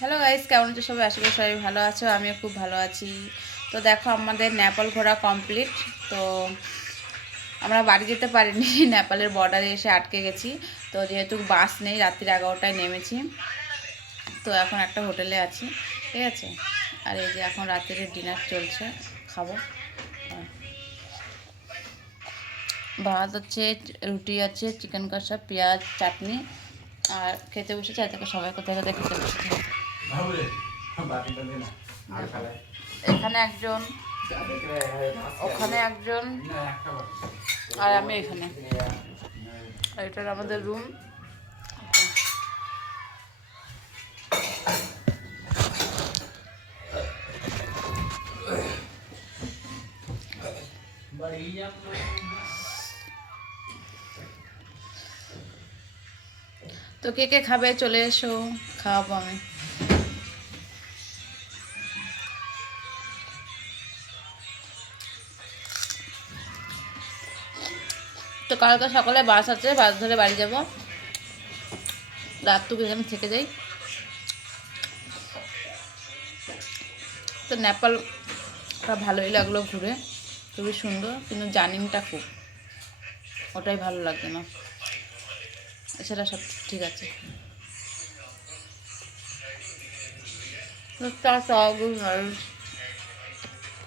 Hello guys, কেমন আছো সবাই? আশা করি সবাই ভালো আছো, আমিও খুব ভালো আছি। তো দেখো, আমাদের নেপাল ঘোরা কমপ্লিট। তো আমরা বাড়ি যেতে পারিনি, নেপালের বর্ডারে এসে আটকে গেছি। তো যেহেতু বাস নেই, রাত্রি 11টায় নেমেছি। তো এখন একটা হোটেলে আছি, ঠিক আছে। আর এই যে এখন রাত্রের ডিনার চলছে, খাবো। ভাত আছে, রুটি আছে, চিকেন কষা, পেঁয়াজ, চাটনি। আর খেতে বসেছে, আর সবাই কোথায় কোথায় খেতে বসেছে। এখানে একজন, ওখানে একজন, আর আমি এখানে। এটার আমাদের রুম। তো কে কে খাবে চলে এসো, খাওয়াবো আমি। তো কালকে সকালে বাস আছে, বাস ধরে বাড়ি যাব। রাতটুকু এখানে থেকে যাই। তো নেপালটা ভালোই লাগলো ঘুরে, খুবই সুন্দর, কিন্তু জার্নিংটা খুব, ওটাই ভালো লাগবে না, এছাড়া সব ঠিক আছে। তো